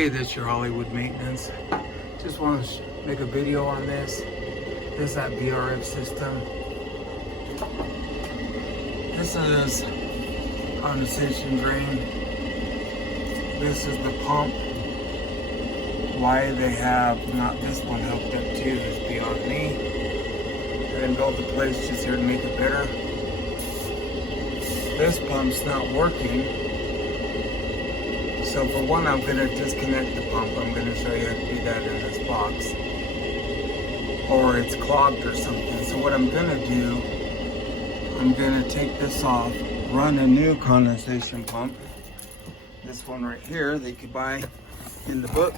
Hey, this is your Hollywood Maintenance. Just want to make a video on this. This is that VRF system. This is condensation drain. This is the pump. Why they have not this one hooked up too is beyond me. I didn't build the place just here to make it better. This pump's not working. So for one, I'm going to disconnect the pump. I'm going to show you how to do that in this box. Or it's clogged or something. So what I'm going to do, I'm going to take this off, run a new condensation pump. This one right here, they could buy in the book.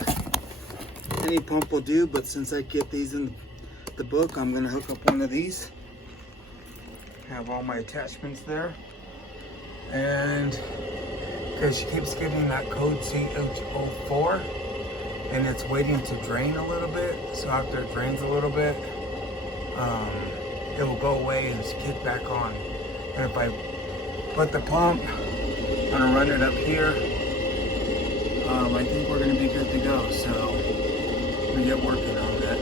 Any pump will do, but since I get these in the book, I'm going to hook up one of these. Have all my attachments there. And because she keeps getting that code CH04 and it's waiting to drain a little bit. So after it drains a little bit, it will go away and kick back on. And if I put the pump, I'm gonna run it up here. I think we're gonna be good to go. So we get working on that.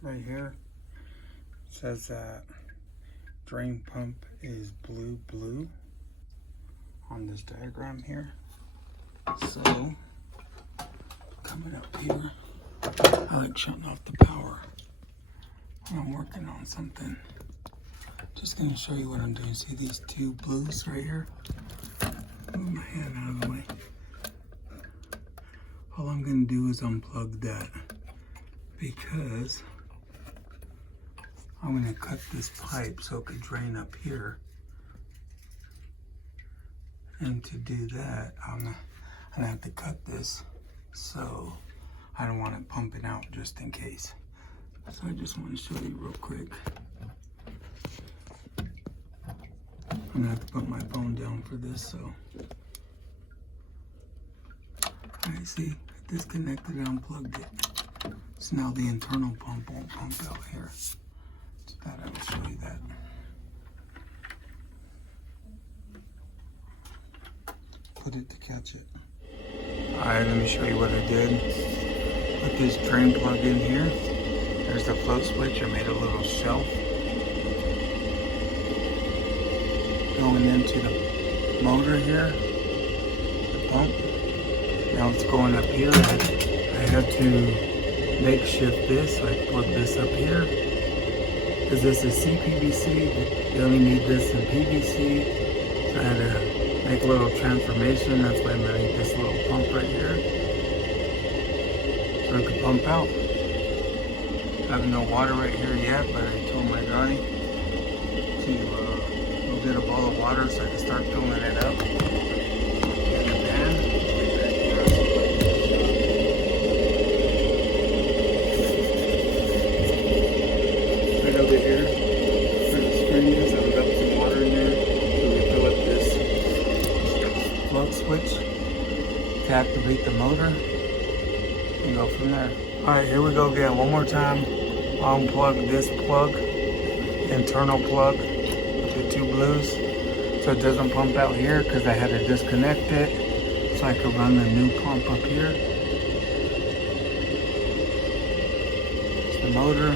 Right here it says that drain pump is blue on this diagram here. So coming up here, I like shutting off the power when I'm working on something. Just gonna show you what I'm doing. See these two blues right here? Move my hand out of the way. All I'm gonna do is unplug that because I'm going to cut this pipe so it could drain up here. And to do that, I'm going to have to cut this. So I don't want it pumping out just in case. So I just want to show you real quick. I'm going to have to put my phone down for this. So, alright, see, I disconnected it, unplugged it. So now the internal pump won't pump out here. Thought I would show you that. Put it to catch it. Alright, let me show you what I did. Put this drain plug in here. There's the float switch. I made a little shelf going into the motor here, the pump. Now it's going up here. I had to makeshift this, so I plug this up here. Because this is CPVC, you only need this in PVC. So I had to make a little transformation. That's why I made this little pump right here. So it could pump out. I have no water right here yet, but I told my guy to go get a bowl of water so I can start filling it up in the pan. Over here, where the spring is, I'll dump some water in there so we fill up this float switch to activate the motor and go from there. Alright, here we go again. One more time. Unplug this plug, internal plug with the two blues, so it doesn't pump out here because I had to disconnect it so I could run the new pump up here. It's the motor.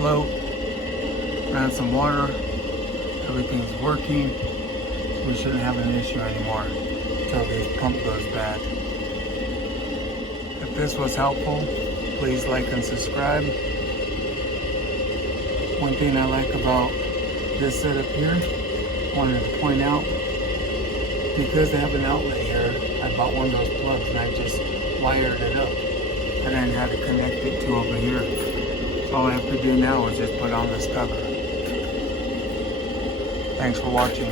Float, ran some water, everything's working, so we shouldn't have an issue anymore until this pump goes bad. If this was helpful, please like and subscribe. One thing I like about this setup here, I wanted to point out, because they have an outlet here, I bought one of those plugs and I just wired it up. And then had to connect it to over here. All I have to do now is just put on the stubber. Thanks for watching.